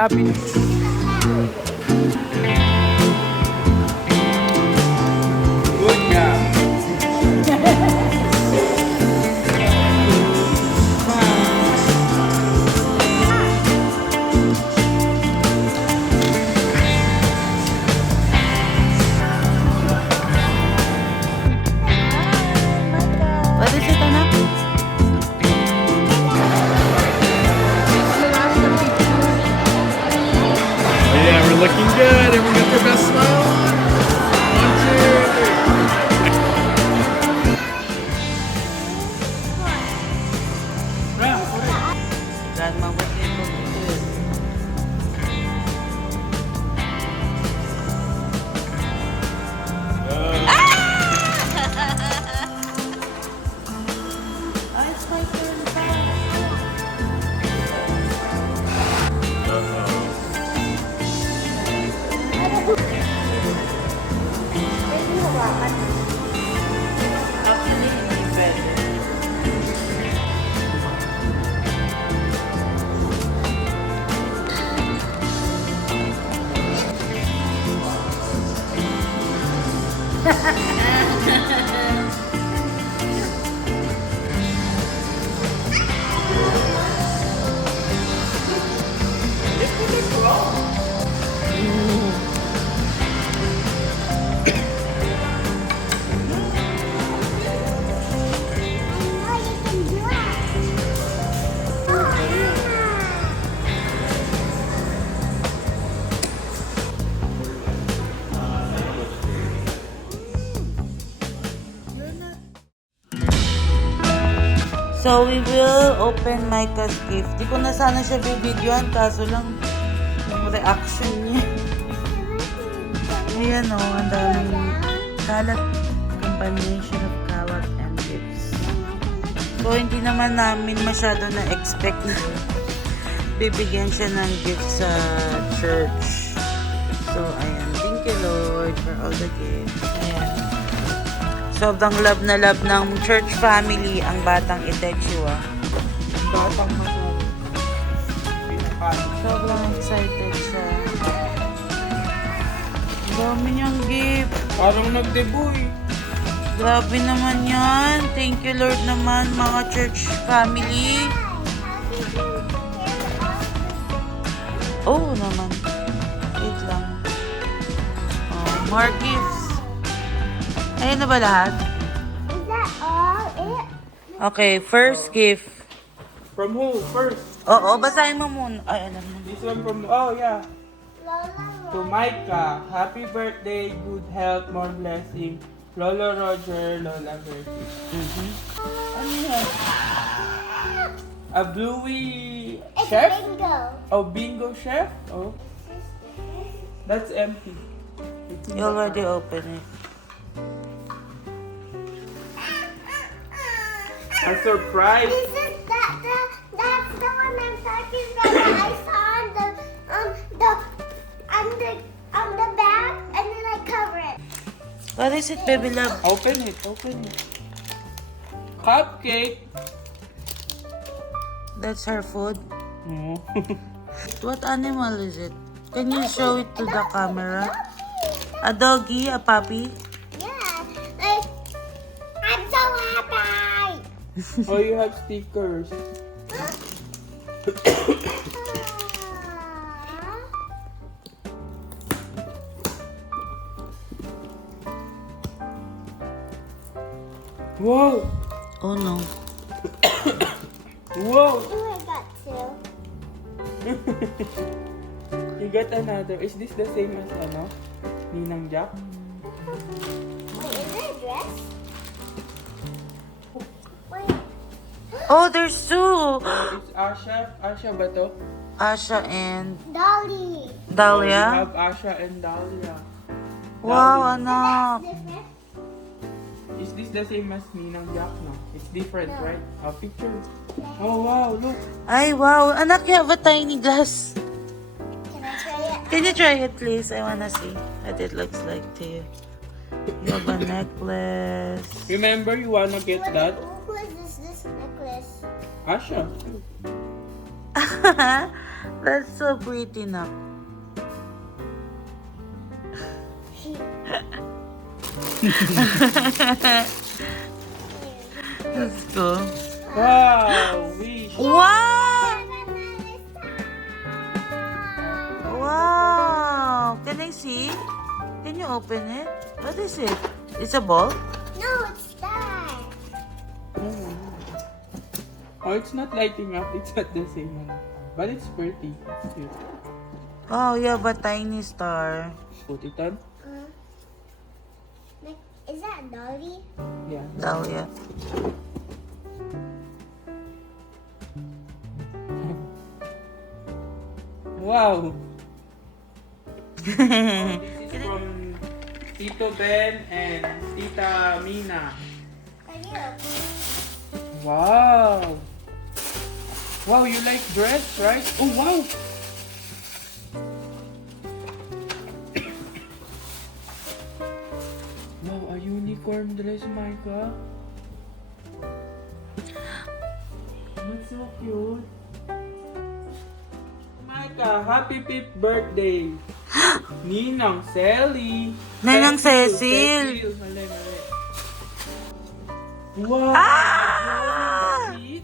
malapit. Good job. What is it, anak? Yeah, we're looking good. Everyone got their best smile on. 1, 2, 3. Grandma was able to do it. Ah, it's my turn back. Actually, hindi pwede. So, we will open Micah's gift. Di ko na sana siya bibidyoan, kaso lang yung reaction niya. Ayan o, ang daming kalat. Combination of kalat and gifts. So, hindi naman namin masyado na-expect na bibigyan siya ng gift sa church. So, ayan. Thank you, Lord, for all the gifts. Ayan. Sobrang love na love ng church family ang batang Itechua. Batang masyado. Sobrang excited siya. Dami niyang gift. Parang nag-debut eh. Grabe naman yan. Thank you Lord naman mga church family. Oh naman. Wait lang. Oh, more gifts. Ayun na ba lahat? Is that all it? Okay, first gift. From who? First. Oo, basahin mo muna. Ay, alam mo. This one from, oh yeah. Lola. To Micah, happy birthday, good health, more blessing. Lolo Roger, Lola Bertie. Ano yan? A bluey It's chef? bingo. Oh, bingo chef? Oh. That's empty. You already opened it. A surprise. This is that's the one I'm talking about that I saw on the bag and then I cover it. What is it, baby love? Open it, open it. Cupcake. That's her food. Oh. What animal is it? Can you show it to the camera? A doggy? A puppy? Yeah. I'm so happy. Oh, you have stickers. Whoa! Oh no. Whoa! Oh, I got two. You got another. Is this the same as ano? Ninang Jack? Wait, is it a dress? Wait. Oh, there's two. It's Asha. Asha ba to? Asha and Dolly. We Dahlia. have Asha and Dahlia. Wow, Dolly. anak. Different? Is this the same as Ninang Jack? No. It's different, No. right? A picture. Oh wow, look. Ay, wow. Anak, you have a tiny glass. Can I try it? Can you try it, please? I wanna see what it looks like to you. You have a necklace. Remember, you wanna get that? Who is this necklace? Asha. That's so pretty na. Let's go. Wow, wish. Wow! Wow! Can I see? Can you open it? What is it? It's a ball? No, it's that. Oh, it's not lighting up. It's not the same one. But it's pretty. It's cute. Oh, you have a tiny star. Put it on. Like, is that a dolly? Yeah. Dahlia. Wow. This is from Tito Ben and Tita Mina. Can you open it? Wow. Wow, you like dress, right? Oh, wow. Wow, a unicorn dress, Micah. That's so cute. Micah, happy 5th birthday. Ninang Sally. Ninang Cecil. Cecil. Mali, mali. Wow. Ah! Feet.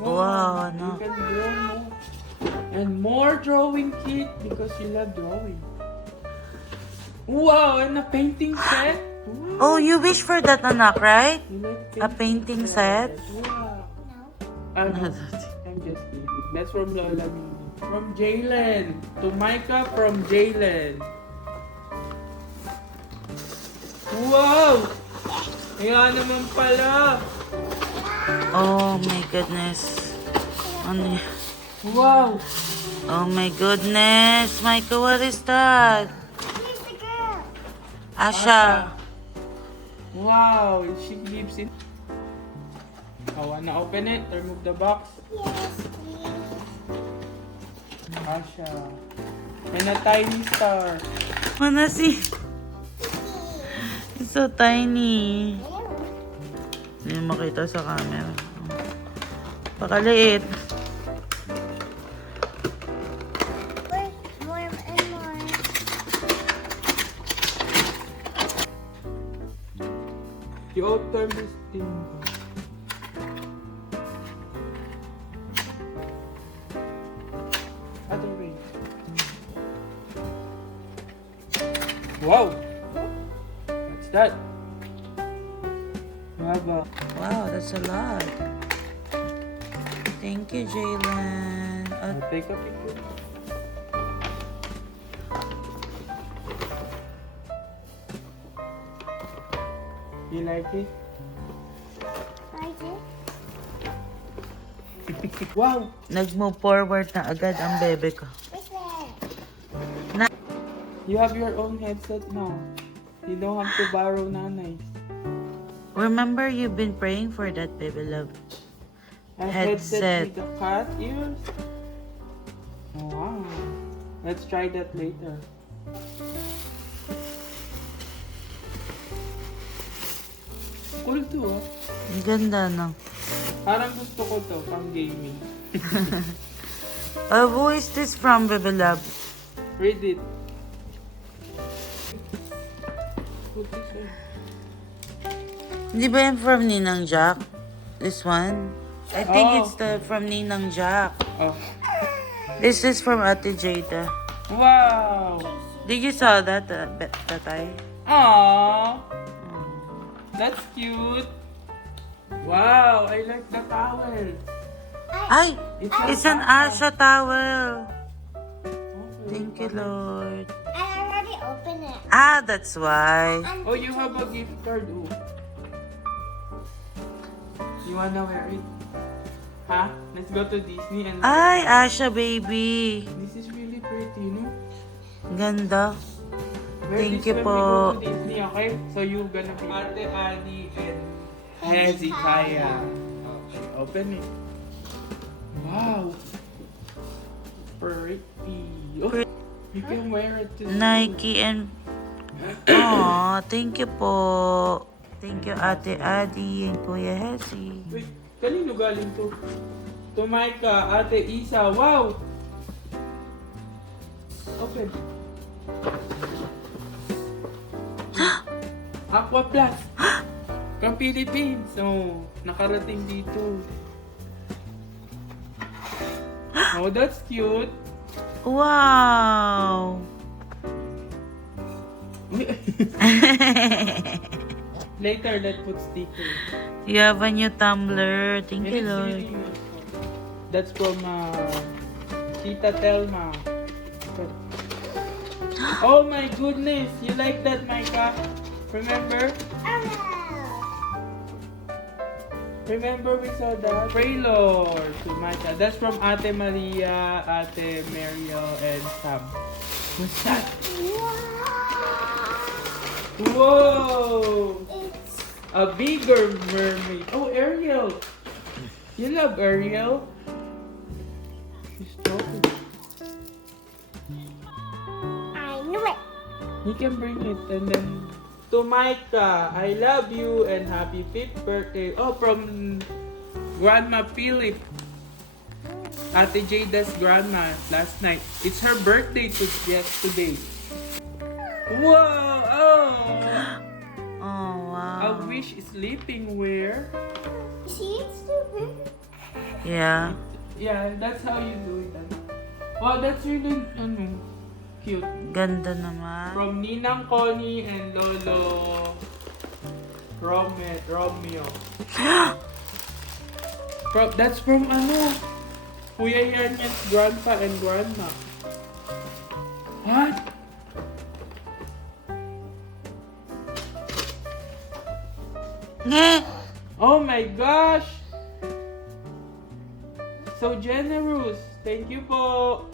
Wow, You no. can draw more. And more drawing kit because you love drawing. Wow, and a painting set. Wow. Oh, you wish for that, anak, right? You like A painting set? Wow. No. No, I'm just kidding. That's from Lola Mimi. From Jalen. To Micah from Jalen. Wow! Kaya naman pala. Oh my goodness. Ano y- Wow! Oh my goodness. Michael, what is that? Here's the girl. Asha. Wow! She lives in... Oh, wanna open it? Remove the box? Yes, please. Asha. And a tiny star. Wanna see? It's so tiny. Hindi mo makita sa camera. Pakaliit. Wait, more and more. You open this thing. Other way. Wow! What's that? Maba. Wow, that's a lot. Thank you, Jalen. I'll take a picture. You like it? Like it? Wow! Nag-move forward na agad ang bebe ko. What's that? You have your own headset now. You don't have to borrow nanay's. Remember, you've been praying for that, baby love. A Headset. headset with the cat ears? Oh, wow. Let's try that later. Cool too, ah. Ang ganda, no? Parang gusto ko to, pang gaming. Who is this from, baby love? Read it. Put this in. Hindi ba yan from Ninang Jack? This one? I think Oh. it's the from Ninang Jack. Oh. This is from Ate Jada. Wow! Did you saw that, Tatay? Aww! That's cute. Wow, I like the towel. Ay! It's an Asha towel. Thank you, Lord. I already opened it. Ah, that's why. Oh, you have a gift card. Oh. You wanna wear it? Huh? Let's go to Disney and Ay, Asha baby. this is really pretty, no? Ganda. Wear Thank this you when we go po. to Disney, okay? So you're gonna be Ate Annie and Hezekiah. Okay, open it. Wow. Pretty. Oh, you can wear it to Nike and... Aw, thank you po. Thank you, Ate Adi and Kuya Hesi. Wait, kanino galing to? Tumaika, Ate Isa. Wow! Open. Aqua Plus. From Philippines. So, nakarating dito. Oh, that's cute. Wow! Later, let's put sticker. You have a new tumbler. Thank And you, it's Lord. really useful. That's from Tita Telma. Oh my goodness! You like that, Micah? Remember? Remember we saw that? Pray Lord to Micah. That's from Ate Maria, Ate Mariel, and Sam. What's that? Whoa! It's A bigger mermaid. Oh, Ariel! You love Ariel? She's talking. I knew it. You can bring it and then... To Micah, I love you and happy 5th birthday. Oh, from Grandma Philip. Ate Jada's grandma last night. It's her birthday today. Whoa! Oh! Oh, wow. I wish sleeping wear. See, it's too big. Yeah. Yeah, that's how you do it. Wow, that's really cute. Ganda naman. From Ninang Connie and Lolo Romeo. That's from Kuya Yanyan's grandpa and grandma. What? Nge! Oh my gosh! So generous. Thank you po.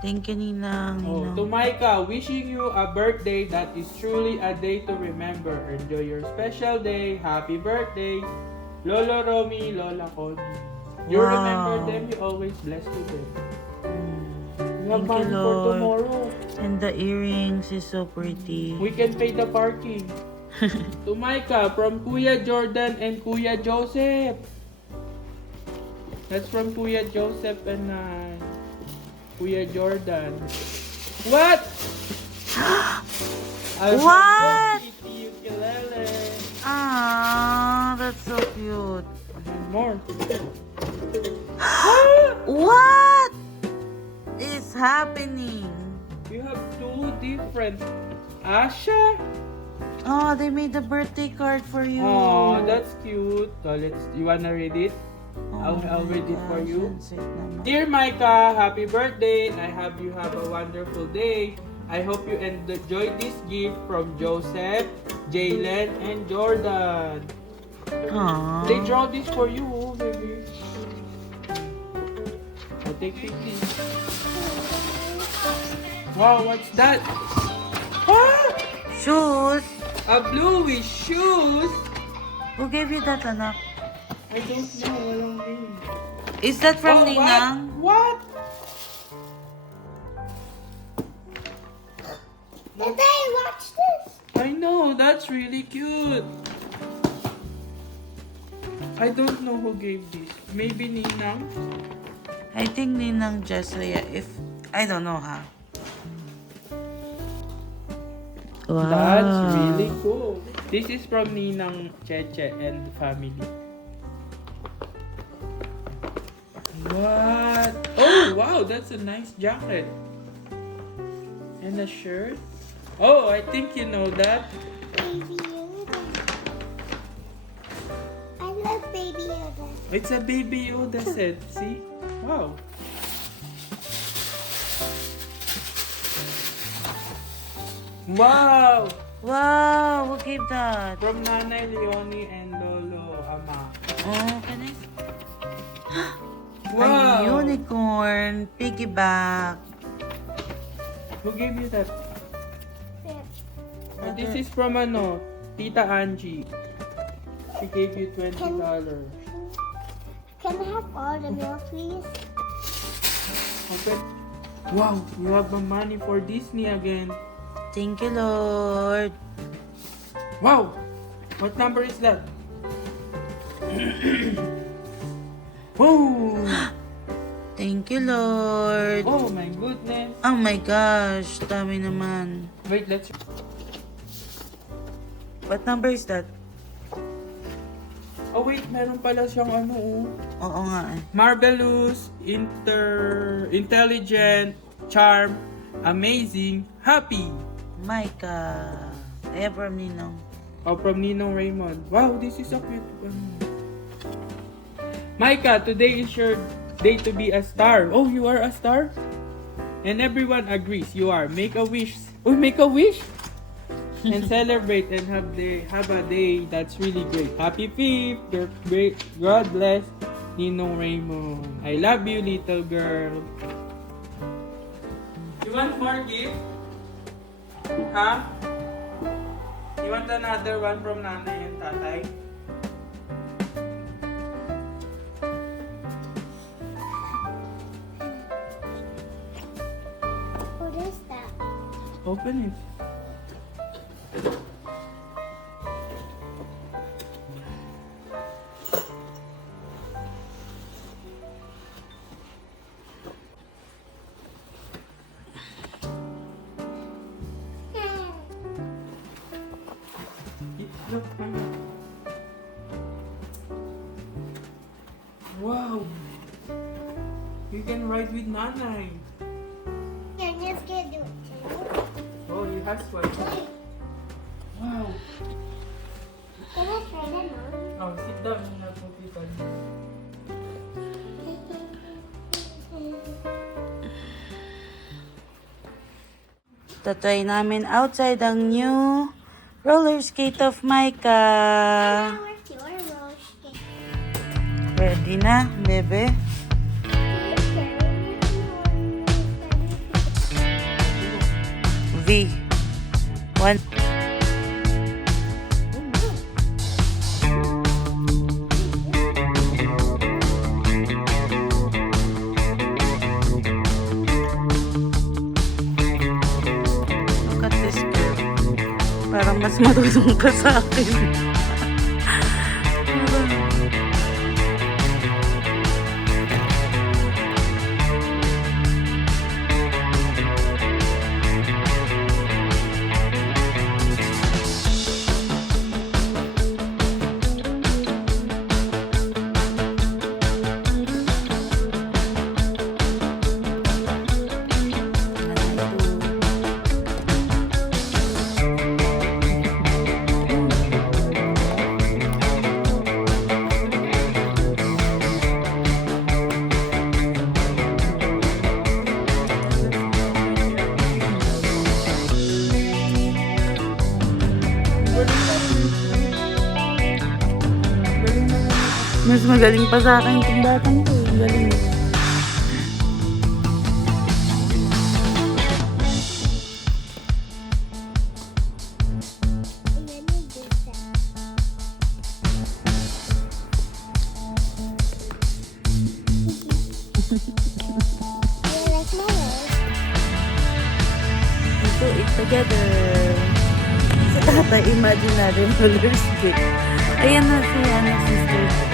Thank you, Ninang. Oh, to Micah, wishing you a birthday that is truly a day to remember. Enjoy your special day. Happy birthday, Lolo Romy, Lola Connie. You Wow. remember them, you always bless to them. We have Thank you, money for Lord. tomorrow. And the earrings is so pretty. We can pay the parking. To Micah, from Kuya Jordan and Kuya Joseph. That's from Kuya Joseph and Kuya Jordan. What? What? Kitty ukulele. Ah, that's so cute. And more. What is happening? You have two different. Asha? Oh, they made a birthday card for you. Oh, that's cute. So you wanna read it? Oh I'll my read it for gosh, you. ang sweet naman. Dear Micah, happy birthday. I hope you have a wonderful day. I hope you enjoy this gift from Joseph, Jalen, and Jordan. Aww. They draw this for you, baby. I'll take pictures. Wow, what's that? Ah! Shoes. A bluish shoes? Who gave you that, anak? I don't know. Walang name. Is that from Oh, Ninang? What? Did I watch this? I know, that's really cute. I don't know who gave this. Maybe Ninang? I think Ninang Jessia. If I don't know, ha. Wow. That's really cool. This is from Ninang Cheche and family. What? Oh, wow, that's a nice jacket. And a shirt. Oh, I think you know that. Baby Yoda. I love Baby Yoda. It's a Baby Yoda set. See? Wow. Wow! Wow, who gave that? From Nanay Leonie and Lolo Ama. Oh, can I? Wow! A unicorn piggyback. Who gave you that? There. This is from Tita Angie. She gave you $20. Can I have all the milk, please? Okay. Wow, you have the money for Disney again. Thank you, Lord. Wow! What number is that? Whoa! Thank you, Lord. Oh my goodness. Oh my gosh, dami naman. Wait, let's... What number is that? Oh wait, meron pala siyang ano oh. Oo nga eh. Marvelous, intelligent, charm, amazing, happy. Micah. Ayan from Ninong. Oh, from Ninong Raymond. Wow, this is a cute one. Micah, today is your day to be a star. Oh, you are a star? And everyone agrees you are. Make a wish. Oh, make a wish? And celebrate and have a day that's really great. Happy 5th. Great. God bless Ninong Raymond. I love you, little girl. You want more gift? Huh? You want another one from nanay and tatay? What is that? Open it. Look, wow! You can ride with nanay. You're just gonna do it too. Oh, he has one. Wow! Can I try that on? Oh, sit down muna po, Tita. Tatry namin outside ang new roller skate of Micah. Where's your roller skate? Ready na, bebe? V. 1. Look at this girl. Parang mas marunong ka sa akin. Mas magaling pa sa akin itong batang to. Galing. And then you do that. You like my leg? We do it together. Si Tata, imaginary roller skate. Ayan na si sister.